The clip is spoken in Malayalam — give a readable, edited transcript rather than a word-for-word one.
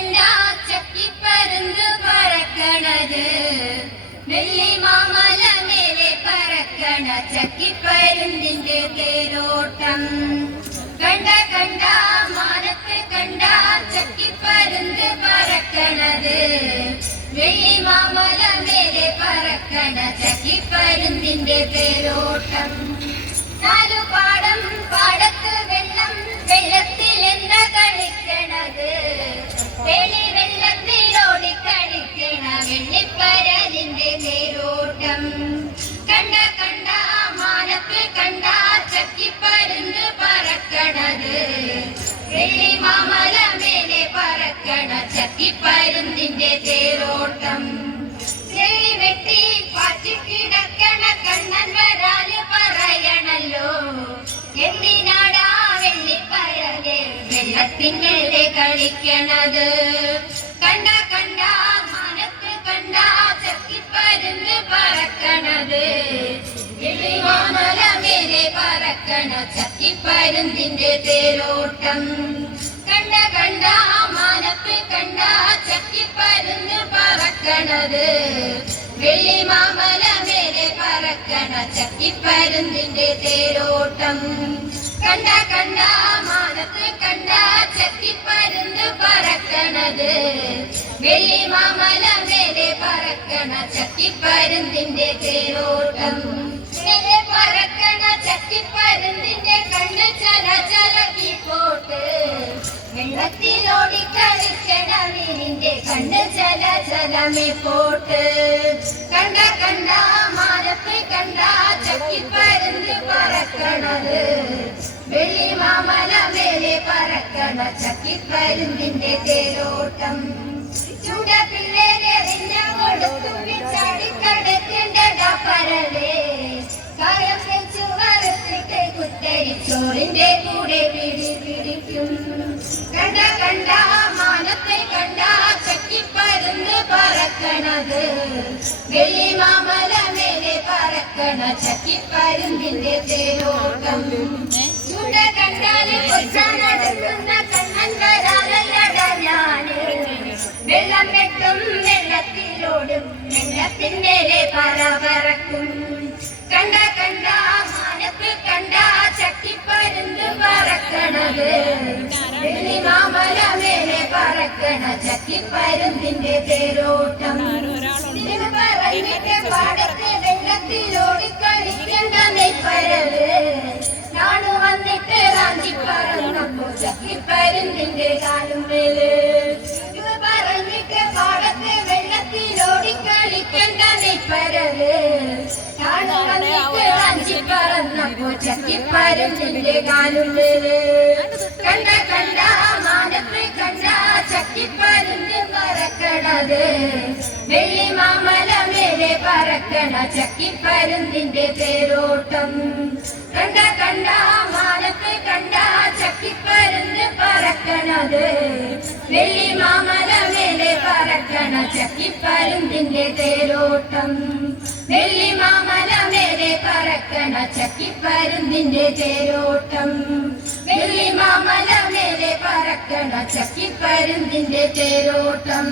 കണ്ട ചക്കിപ്പരുന്ത് പറക്കണത് വെള്ളി മാമല മേലെ പറക്കണ ചക്കിപ്പരുന്തിന്റെ തേരോട്ടം കണ്ട കണ്ട മാനത്ത് കണ്ട ചക്കിപ്പരുന്ത് പറക്കണത് വെള്ളി മാമല മേലെ പറക്കണ ചക്കിപ്പരുന്തിന്റെ തേരോട്ടം നാലു പാടം പാടത്ത് വെള്ളം വെള്ളത്തിൽ എന്താ കളിക്കണത് വെളി വെള്ളത്തിലോടി കളിക്കണ വെള്ളിപ്പരലിന്റെ തേരോട്ടം കണ്ട കണ്ട മാനത്ത് കണ്ട ചക്കിപ്പരുന്ത് പറക്കണത് വെള്ളി മാമല മേലെ പറക്കണ ചക്കിപ്പരുന്തിന്റെ തേരോട്ടം ചെളി വെട്ടി പാറ്റിക്കിടക്കണ കണ്ണൻ വരാല് പറയണല്ലോ എന്തിനാടാ വെള്ളിപ്പരലെ വെള്ളത്തിൻ്റെ കളിക്കണത് കണ്ട കണ്ട മാനത്ത് കണ്ട ചക്കിപ്പരുന്ത് പറക്കണത് വെള്ളി മാമല മേലെ പറക്കണ ചക്കിപ്പരുന്തിന്റെ തേരോട്ടം കണ്ട കണ്ട മാനത്ത് കണ്ട ചക്കിപ്പരുന്ത് പറക്കണത് വെള്ളി മാമല മേലെ പറക്കണ ചക്കിപ്പരുന്തിന്റെ തേരോട്ടം കണ്ട കണ്ട മാനത്ത് കണ്ട ചക്കിപ്പരുന്ത് പറക്കണത് വെള്ളി മാമല മേലെ പറക്കണ ചക്കിപ്പരുന്തിന്റെ തേരോട്ടം മേലെ പറക്കണ ചക്കിപ്പരുന്തിന്റെ കണ്ണ് ചല ചലക്കി പോട്ട് വെള്ളത്തിലോടി കളിക്കണ മീനിന്റെ കണ്ണ് ചല ചലമേ പോട്ട് കണ്ട കണ്ട മാനത്ത് കണ്ട ചക്കിപ്പരുന്ത് പറക്കണത് വെള്ളി മാമല മേലെ പറക്കണ ചക്കിപ്പരുന്തിന്റെ തേരോട്ടം ചൂട പിള്ളേരെറിഞ്ഞ കൊടുത്തുമ്പി ചാടിക്കടക്കേണ്ട പരലേ കായം വെച്ചു വറുത്തിട്ട് കുത്തരിച്ചോറിന്റെ കൂടെ പിടിക്കും കണ്ട കണ്ട മാനത്തെ കണ്ട ചക്കിപ്പരുന്ത് പറക്കണത് വെള്ളി മാമല മേലെ പറക്കണ ചക്കിപ്പരുന്തിന്റെ തേരോട്ടം ചൂട കണ്ടാല് കൊച്ചാനടക്കുന്ന കണ്ണൻ വരാലല്ലട ഞാന് വെള്ളം വെട്ടും വെള്ളത്തിലോടും വെള്ളത്തിന്റെ പറ പറക്കും കണ്ട കണ്ട മാനത്ത് കണ്ട ചക്കിപ്പരുന്ത് പറക്കണത് വെള്ളി മാമല മേലെ പറക്കണ ചക്കിപ്പരുന്തിന്റെ തേരോട്ടം പറഞ്ഞിട്ട് പാടത്ത് വെള്ളത്തിലോടി കളിക്കണ്ട നെയ്പ്പരല് നാണു വന്നിട്ട് റാഞ്ചി പറന്നപ്പോ ചക്കിപ്പരുന്തിന്റെ കാലും മേല് പറഞ്ഞിട്ട് പാടത്ത് വെള്ളത്തിലോടി കളിക്കണ്ട നെയ്പ്പരല് നാണു വന്നിട്ട് റാഞ്ചി പറന്നപ്പോ ചക്കിപ്പരുന്തിന്റെ കാലും മേല് കണ്ട കണ്ട മാനത്ത് കണ്ട ചക്കിപ്പരുന്ത് പറക്കണത് വെള്ളി മാമല മേലെ പറക്കണ ചക്കിപ്പരുന്തിന്റെ തേരോട്ടം കണ്ട കണ്ട മാനത്ത് കണ്ട ചക്കിപ്പരുന്ത് പറക്കണത് വെള്ളി മാമല മേലെ പറക്കണ ചക്കിപ്പരുന്തിന്റെ തേരോട്ടം വെള്ളി മാമല മേലെ പറക്കണ ചക്കിപ്പരുന്തിന്റെ തേരോട്ടം വെള്ളി മാമല മേലെ പറക്കണ ചക്കിപ്പരുന്തിന്റെ തേരോട്ടം